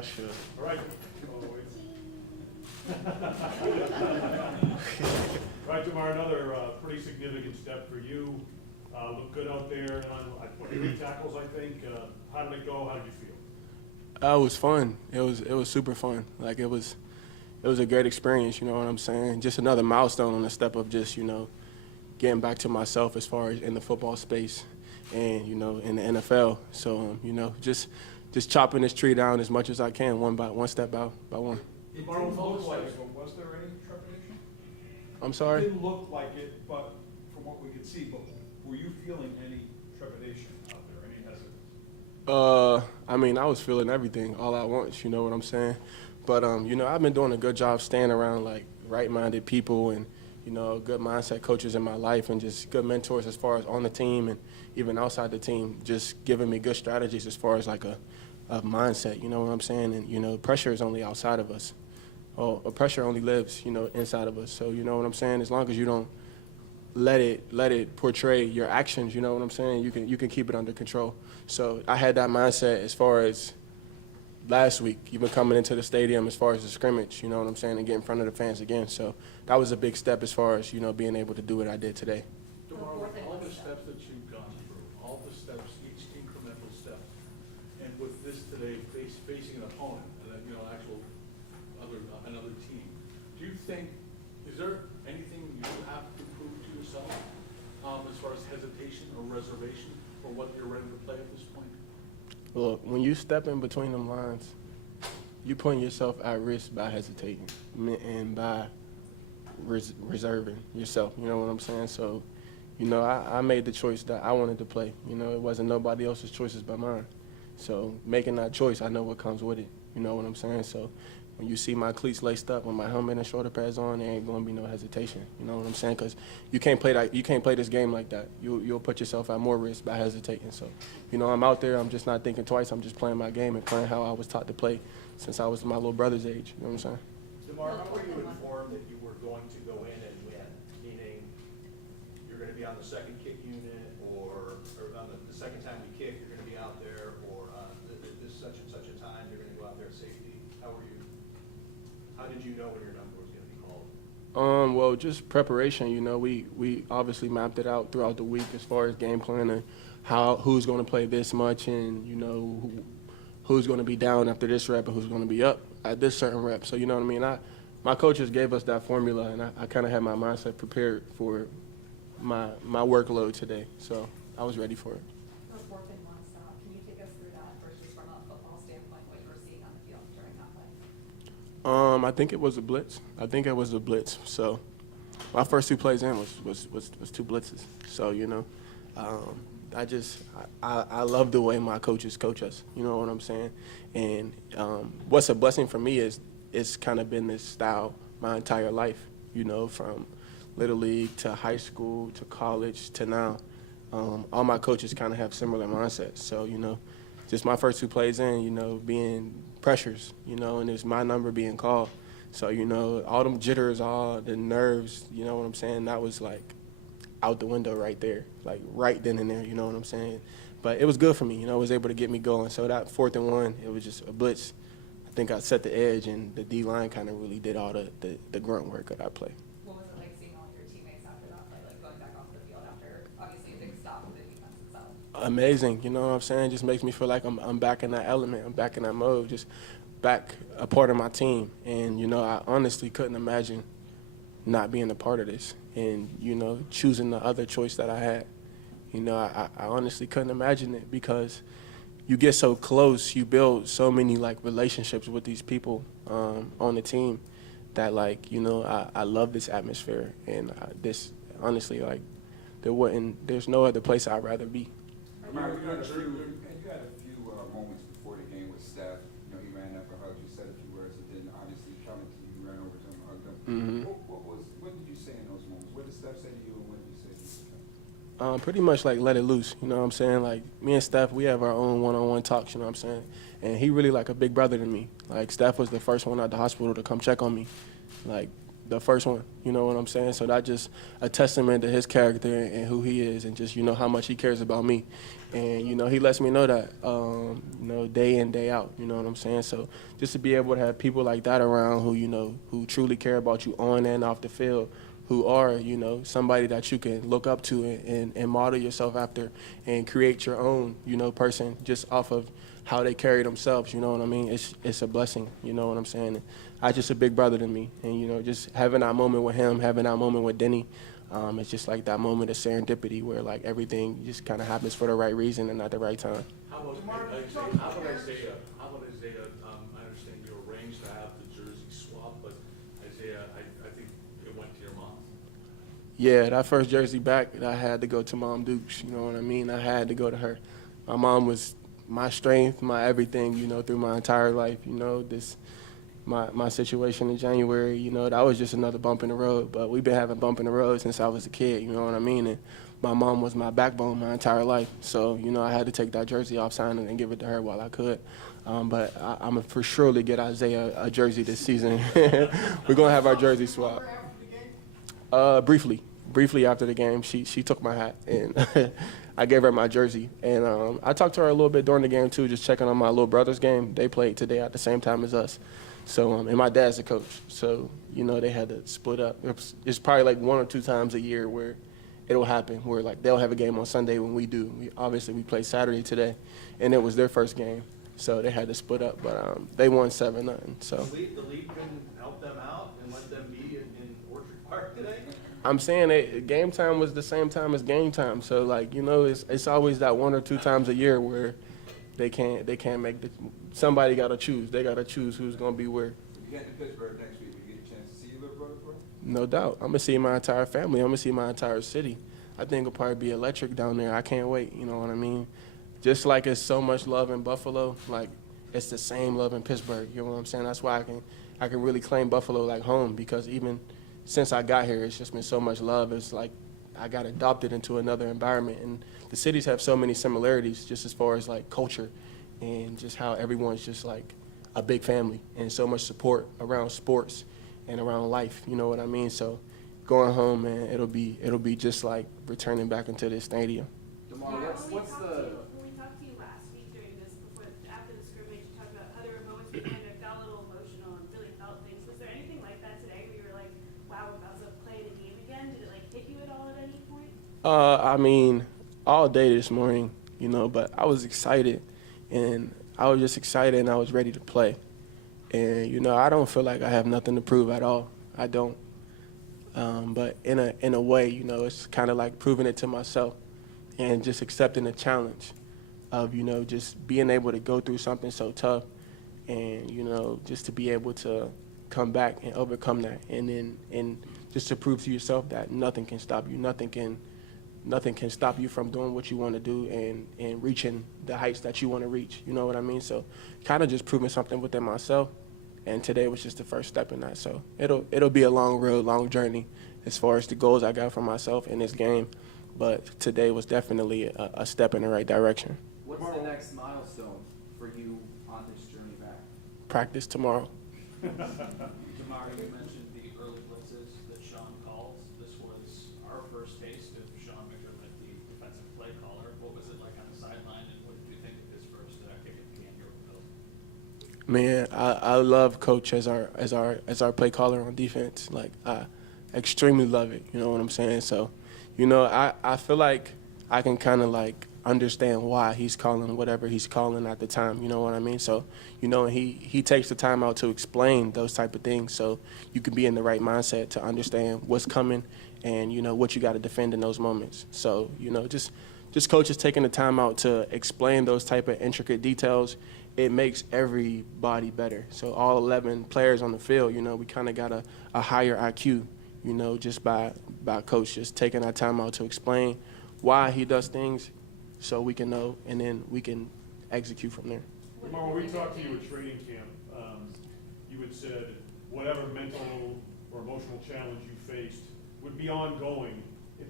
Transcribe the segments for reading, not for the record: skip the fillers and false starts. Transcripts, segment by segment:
I should. All right. All right, Damar, another pretty significant step for you. Looked good out there on 3 tackles, I think. How did it go? How did you feel? It was fun. It was super fun. Like it was a great experience. You know what I'm saying? Just another milestone on the step of just getting back to myself as far as in the football space and in the NFL. So just chopping this tree down as much as I can, one step by one. It didn't look like it, but was there any trepidation? I'm sorry? It didn't look like it, but from what we could see, but were you feeling any trepidation out there, any hesitance? I mean, I was feeling everything all at once, you know what I'm saying? But, I've been doing a good job staying around, like, right-minded people and, good mindset coaches in my life and just good mentors as far as on the team and even outside the team, just giving me good strategies as far as, like, a mindset, you know what I'm saying? And, pressure is only outside of us. Pressure only lives, inside of us. So, you know what I'm saying? As long as you don't let it portray your actions, you know what I'm saying? You can keep it under control. So I had that mindset as far as last week, even coming into the stadium as far as the scrimmage, you know what I'm saying, and get in front of the fans again. So that was a big step as far as, being able to do what I did today. Damar, all the steps that you've gone through, all the steps, each incremental step, and with this today, facing an opponent, another team, do you think, is there anything you have to prove to yourself as far as hesitation or reservation or what you're ready to play at this point? Look, when you step in between them lines, you're putting yourself at risk by hesitating and by reserving yourself, you know what I'm saying? So, I made the choice that I wanted to play. It wasn't nobody else's choices but mine. So making that choice, I know what comes with it, you know what I'm saying? So when you see my cleats laced up with my helmet and shoulder pads on, there ain't going to be no hesitation. You know what I'm saying? Because you can't play this game like that. You'll put yourself at more risk by hesitating. So, I'm out there. I'm just not thinking twice. I'm just playing my game and playing how I was taught to play since I was my little brother's age. You know what I'm saying? Damar, how were you informed that you were going to go in and win? Meaning, you're going to be on the second kick unit, or on the second time you kick, you're going to be out there, or this such and such a time, you're going to go out there at safety. How did you know when your number was going to be called? Well, just preparation. We obviously mapped it out throughout the week as far as game plan and who's going to play this much and who's going to be down after this rep and who's going to be up at this certain rep. So you know what I mean. My coaches gave us that formula, and I kind of had my mindset prepared for my workload today. So I was ready for it. The 4th and 1 stop. Can you take us through that versus from a football standpoint, what you were seeing on the field during that play? I think it was a blitz. So my first 2 plays in was 2 blitzes. So I love the way my coaches coach us. You know what I'm saying? And what's a blessing for me is it's kind of been this style my entire life. From Little League to high school to college to now. All my coaches kind of have similar mindsets. So just my first 2 plays in, being pressures, and it's my number being called. So, all them jitters, all the nerves, you know what I'm saying, that was like out the window right there, like right then and there, you know what I'm saying. But it was good for me, it was able to get me going. So that 4th and 1, it was just a blitz. I think I set the edge, and the D-line kind of really did all the grunt work of that play. What was it like seeing all your teammates after that play, like going back off the field after obviously a big stop for the defense itself? Amazing, you know what I'm saying? Just makes me feel like I'm back in that element, I'm back in that mode, just back a part of my team. And, I honestly couldn't imagine not being a part of this and, choosing the other choice that I had. I honestly couldn't imagine it because you get so close, you build so many, relationships with these people on the team that, I love this atmosphere. And this, honestly, there's no other place I'd rather be. You had a few moments before the game with Steph. He ran up and hugged you, said a few words, and then obviously coming to you, ran over to him and hugged him. Mm-hmm. What did you say in those moments? What did Steph say to you, and what did you say to him? Pretty much let it loose, you know what I'm saying? Like, me and Steph, we have our own one-on-one talks, you know what I'm saying? And he really like a big brother to me. Like, Steph was the first one out the hospital to come check on me. Like, the first one. You know what I'm saying? So that's just a testament to his character and who he is, and just, you know, how much he cares about me. And, you know, he lets me know that, you know, day in, day out. You know what I'm saying? So just to be able to have people like that around who, you know, who truly care about you on and off the field, who are, you know, somebody that you can look up to and model yourself after and create your own, you know, person just off of how they carry themselves, you know what I mean? It's a blessing, you know what I'm saying? I just a big brother to me, and, you know, just having that moment with him, having that moment with Denny, it's just like that moment of serendipity where, like, everything just kind of happens for the right reason and at the right time. How about Isaiah? I understand you arranged to have the jersey swap, but Isaiah, I think it went to your mom. Yeah, that first jersey back, I had to go to Mom Dukes, you know what I mean? I had to go to her. My mom was my strength, my everything, you know, through my entire life, you know, my situation in January, you know, that was just another bump in the road, but we've been having bump in the road since I was a kid, you know what I mean? And my mom was my backbone my entire life, so, you know, I had to take that jersey off, sign it, and give it to her while I could. But I'm going to for surely get Isaiah a jersey this season. We're going to have our jersey swap. Briefly after the game, she took my hat, and I gave her my jersey. And I talked to her a little bit during the game, too, just checking on my little brother's game. They played today at the same time as us. So, and my dad's a coach, so, you know, they had to split up. It's probably like 1 or 2 times a year where it'll happen, where, like, they'll have a game on Sunday when we do. Obviously, we played Saturday today, and it was their first game, so they had to split up. But they won 7-0. So The league couldn't help them out and let them be in Orchard Park today? I'm saying game time was the same time as game time. So, like, you know, it's always that 1 or 2 times a year where they can't make somebody got to choose. They got to choose who's going to be where. If you get to Pittsburgh next week, you get a chance to see your little brother, bro? No doubt. I'm going to see my entire family. I'm going to see my entire city. I think it'll probably be electric down there. I can't wait. You know what I mean? Just like it's so much love in Buffalo, like it's the same love in Pittsburgh. You know what I'm saying? That's why I can really claim Buffalo like home, because even since I got here, it's just been so much love. It's like I got adopted into another environment. And the cities have so many similarities just as far as, like, culture and just how everyone's just like a big family and so much support around sports and around life, you know what I mean? So going home, man, it'll be just like returning back into this stadium. Damar, When what's the we talked to you last week during this, after the scrimmage, you talked about how there were moments where you kind of got a little emotional and really felt things. Was there anything like that today where you were like, wow, we're about to play the game again? Did it, like, hit you at all at any point? I mean, all day this morning, you know, but I was excited, and I was just excited, and I was ready to play. And, you know, I don't feel like I have nothing to prove at all. I don't. But in a way, you know, it's kind of like proving it to myself and just accepting the challenge of, you know, just being able to go through something so tough and, you know, just to be able to come back and overcome that, and just to prove to yourself that nothing can stop you. Nothing can stop you from doing what you want to do and reaching the heights that you want to reach. You know what I mean? So kind of just proving something within myself. And today was just the first step in that. So it'll be a long road, long journey as far as the goals I got for myself in this game. But today was definitely a step in the right direction. what's the next milestone for you on this journey back? Practice tomorrow. Damar, you mentioned the early blitzes that Sean calls. This was our first taste of Sean McDermott, the defensive play caller. What was it like on the sideline, and what did you think of his first kick at the game here with Bills? Man, I love Coach as our play caller on defense. Like, I extremely love it. You know what I'm saying? So, you know, I feel like I can kind of like understand why he's calling whatever he's calling at the time. You know what I mean? So, you know, he takes the time out to explain those type of things, so you can be in the right mindset to understand what's coming and, you know, what you got to defend in those moments. So, you know, just coaches taking the time out to explain those type of intricate details, it makes everybody better. So all 11 players on the field, you know, we kind of got a higher IQ, you know, just by coach just taking our time out to explain why he does things so we can know, and then we can execute from there. Damar, when we talked to you at training camp, you had said whatever mental or emotional challenge you faced would be ongoing.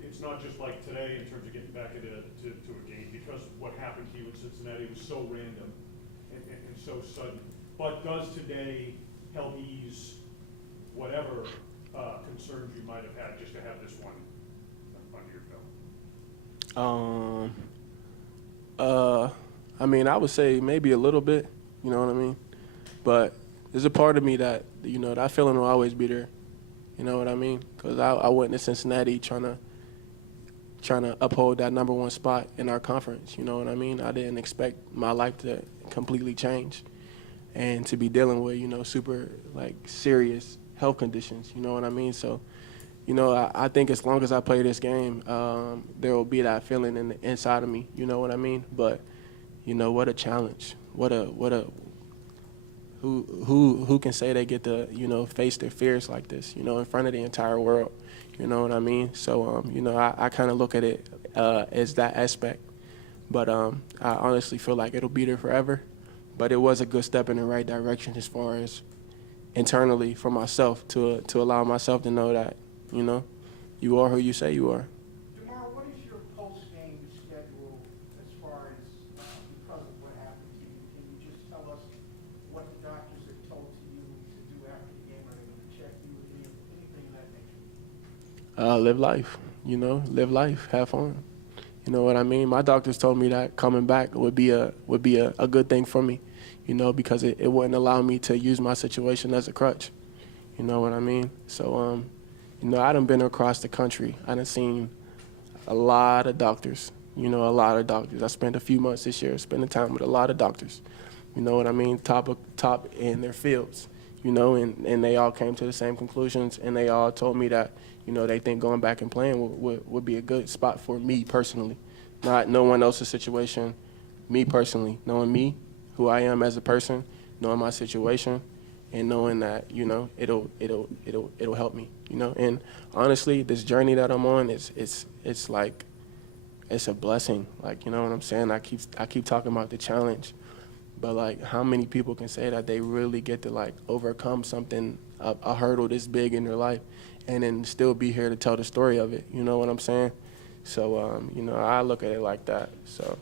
It's not just like today in terms of getting back to a game, because what happened to you in Cincinnati was so random and so sudden. But does today help ease whatever concerns you might have had just to have this one under your belt? I mean, I would say maybe a little bit, you know what I mean? But there's a part of me that, you know, that feeling will always be there. You know what I mean? Because I went to Cincinnati trying to uphold that number one spot in our conference. You know what I mean? I didn't expect my life to completely change and to be dealing with, you know, super, like, serious health conditions. You know what I mean? So, you know, I think as long as I play this game, there will be that feeling in the inside of me. You know what I mean? But, you know, what a challenge. Who can say they get to, you know, face their fears like this, you know, in front of the entire world, you know what I mean? So, you know, I kind of look at it as that aspect. But I honestly feel like it'll be there forever. But it was a good step in the right direction as far as internally for myself to allow myself to know that, you know, you are who you say you are. Damar, what is your post-game schedule as far as because of what happened to you? Can you just tell us what the doctors have told to you to do after the game? Are they going to check you with anything of that nature? Live life, you know, live life, have fun. You know what I mean? My doctors told me that coming back would be a good thing for me, you know, because it wouldn't allow me to use my situation as a crutch. You know what I mean? So, you know, I done been across the country. I done seen a lot of doctors, you know, a lot of doctors. I spent a few months this year spending time with a lot of doctors. You know what I mean? Top in their fields, you know, and they all came to the same conclusions, and they all told me that, you know, they think going back and playing would be a good spot for me personally. Not no one else's situation, me personally. Knowing me, who I am as a person, knowing my situation, and knowing that, you know, it'll help me, you know. And honestly, this journey that I'm on, it's like, it's a blessing. Like, you know what I'm saying? I keep talking about the challenge, but like, how many people can say that they really get to like overcome something, a hurdle this big in their life, and then still be here to tell the story of it? You know what I'm saying? So, you know, I look at it like that. So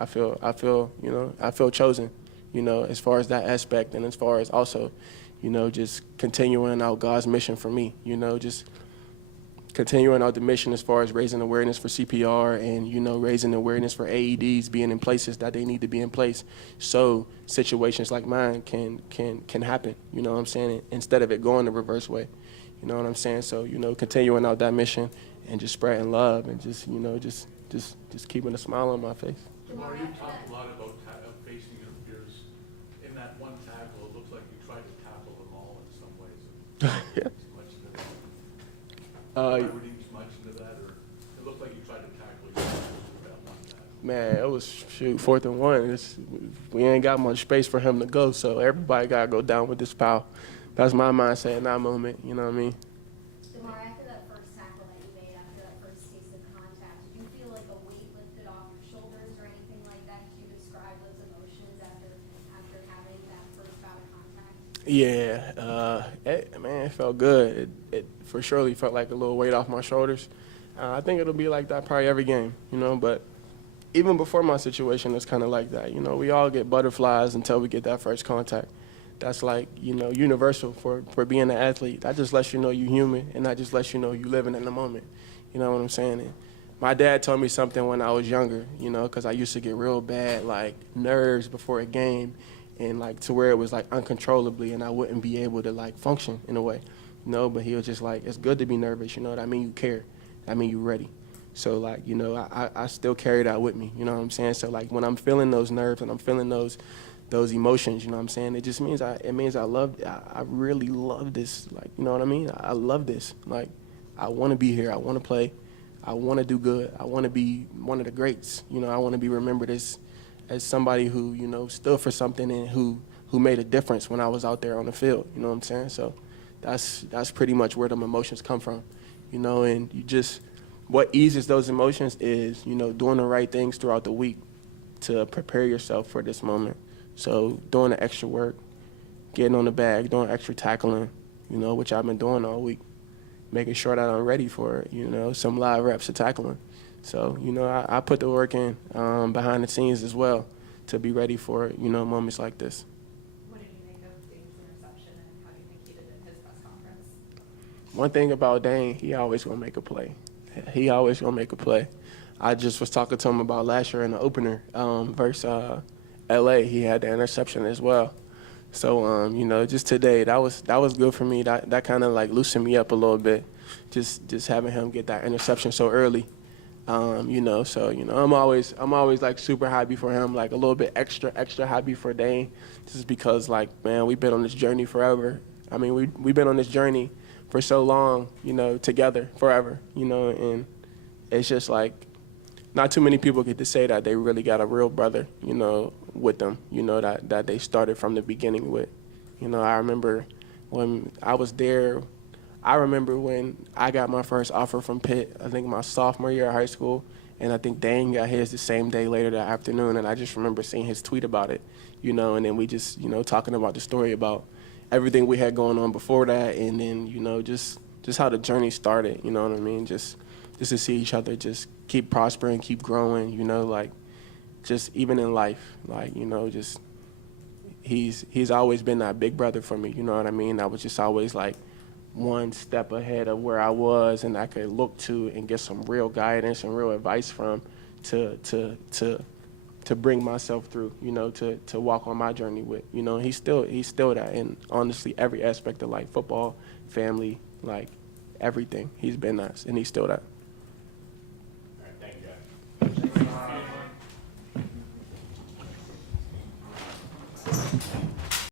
I feel, you know, I feel chosen, you know, as far as that aspect, and as far as also, you know, just continuing out God's mission for me, you know, just continuing out the mission as far as raising awareness for CPR and, you know, raising awareness for AEDs being in places that they need to be in place, so situations like mine can happen, you know what I'm saying, instead of it going the reverse way. You know what I'm saying? So, you know, continuing out that mission and just spreading love and just, you know, just keeping a smile on my face. Damar, you talked a lot about facing your fears. In that one tackle, it looks like you tried to tackle them all in some ways. Yeah. Too much into that. Am I reading too much into that, or it looked like you tried to tackle each other with that one tackle? Man, it was, shoot, 4th and 1. We ain't got much space for him to go, so everybody got to go down with this pal. That's my mindset in that moment, you know what I mean? Damar, after that first tackle that you made, after that first taste of contact, did you feel like a weight lifted off your shoulders or anything like that? Could you describe those emotions after having that first bout of contact? Yeah, it felt good. It for surely felt like a little weight off my shoulders. I think it'll be like that probably every game, you know, but even before my situation, it's kind of like that. You know, we all get butterflies until we get that first contact. That's like, you know, universal for being an athlete. That just lets you know you're human, and that just lets you know you're living in the moment. You know what I'm saying? And my dad told me something when I was younger, you know, because I used to get real bad, like, nerves before a game, and, like, to where it was, like, uncontrollably, and I wouldn't be able to, like, function in a way, you know. But he was just like, it's good to be nervous, you know what I mean? You care. I mean, you're ready. So, like, you know, I still carry that with me, you know what I'm saying? So, like, when I'm feeling those nerves and I'm feeling those emotions, you know what I'm saying? It just means I really love this. Like, you know what I mean? I love this. Like, I want to be here. I want to play. I want to do good. I want to be one of the greats. You know, I want to be remembered as somebody who, you know, stood for something and who made a difference when I was out there on the field. You know what I'm saying? So that's pretty much where them emotions come from, you know. And what eases those emotions is, you know, doing the right things throughout the week to prepare yourself for this moment. So doing the extra work, getting on the bag, doing extra tackling, you know, which I've been doing all week, making sure that I'm ready for, you know, some live reps of tackling. So, you know, I put the work in behind the scenes as well to be ready for, you know, moments like this. What did you make of Dane's interception, and how do you think he did in his press conference? one thing about Dane, he always gonna make a play. He always gonna make a play. I just was talking to him about last year in the opener versus LA. He had the interception as well. So you know, just today that was good for me. That kind of like loosened me up a little bit. Just having him get that interception so early. You know, so you know, I'm always like super happy for him, like a little bit extra happy for Dane, just because like, man, we've been on this journey forever. I mean, we've been on this journey for so long, you know, together forever, you know, and it's just like not too many people get to say that they really got a real brother, you know, with them, you know, that they started from the beginning with. You know, I remember when I was there. I remember when I got my first offer from Pitt, I think my sophomore year of high school, and I think Dane got his the same day later that afternoon, and I just remember seeing his tweet about it, you know, and then we just, you know, talking about the story about everything we had going on before that, and then, you know, just how the journey started, you know what I mean, just to see each other just keep prospering, keep growing, you know, like just even in life, like, you know, just he's always been that big brother for me, you know what I mean. I was just always like one step ahead of where I was, and I could look to and get some real guidance and real advice from to bring myself through, you know, to walk on my journey with, you know. He's still that, and honestly, every aspect of like football, family, like everything, he's been that, and he's still that.